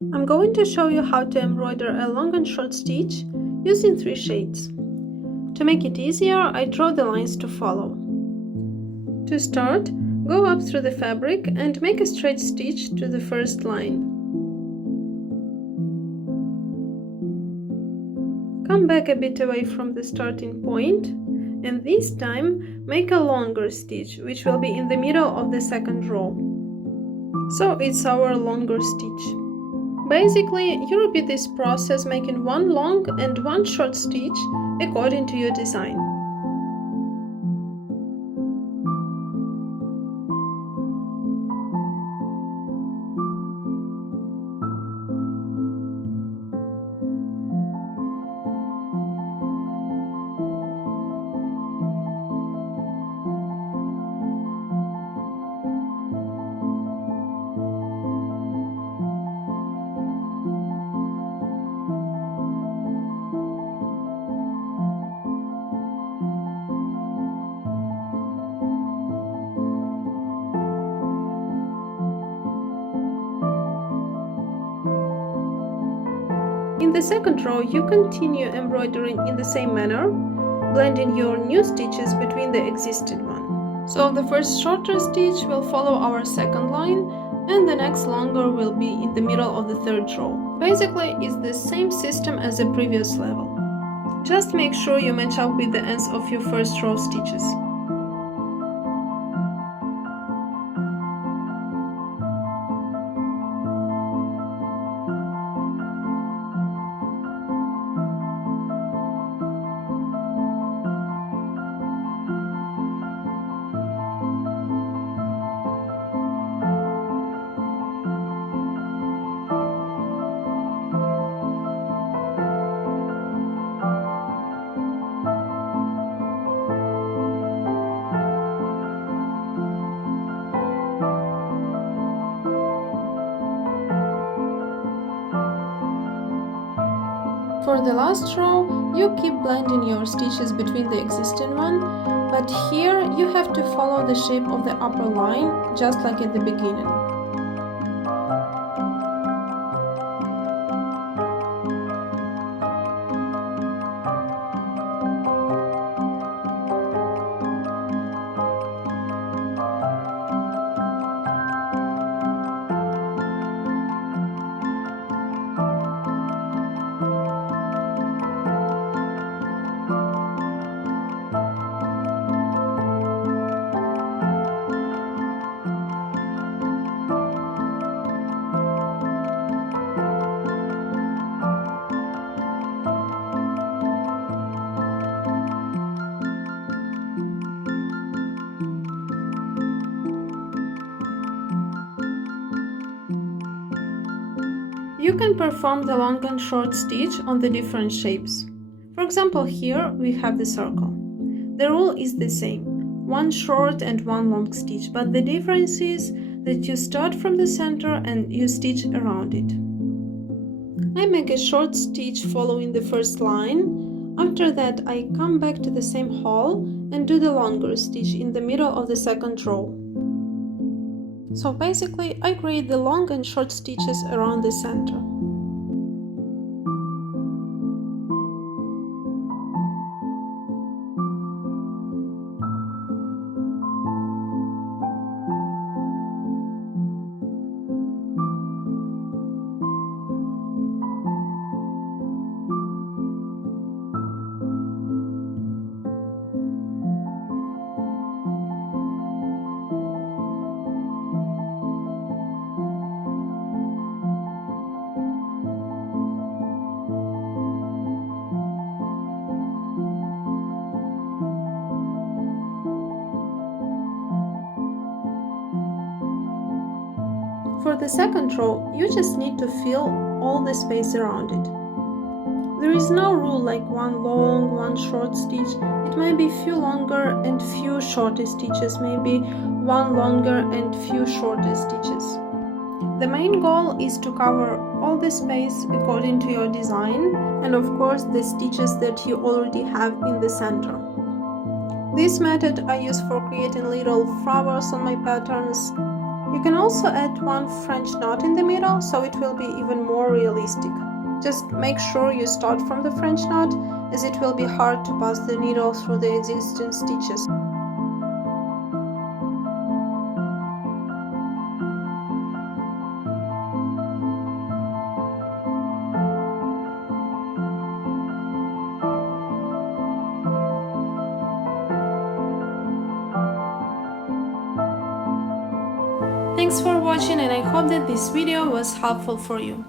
I'm going to show you how to embroider a long and short stitch using 3 shades. To make it easier, I draw the lines to follow. To start, go up through the fabric and make a straight stitch to the first line. Come back a bit away from the starting point, and this time make a longer stitch, which will be in the middle of the second row. So it's our longer stitch. Basically, you repeat this process making one long and one short stitch according to your design. In the second row, you continue embroidering in the same manner, blending your new stitches between the existing one. So the first shorter stitch will follow our second line, and the next longer will be in the middle of the third row. Basically, it's the same system as the previous level. Just make sure you match up with the ends of your first row stitches. For the last row, you keep blending your stitches between the existing one, but here you have to follow the shape of the upper line, just like at the beginning. You can perform the long and short stitch on the different shapes. For example, here we have the circle. The rule is the same, one short and one long stitch, but the difference is that you start from the center and you stitch around it. I make a short stitch following the first line. After that, I come back to the same hole and do the longer stitch in the middle of the second row. So basically, I create the long and short stitches around the center. For the second row, you just need to fill all the space around it. There is no rule like one long, one short stitch. It may be few longer and few shorter stitches, maybe one longer and few shorter stitches. The main goal is to cover all the space according to your design, and of course the stitches that you already have in the center. This method I use for creating little flowers on my patterns. You can also add one French knot in the middle, so it will be even more realistic. Just make sure you start from the French knot, as it will be hard to pass the needle through the existing stitches. Thanks for watching, and I hope that this video was helpful for you.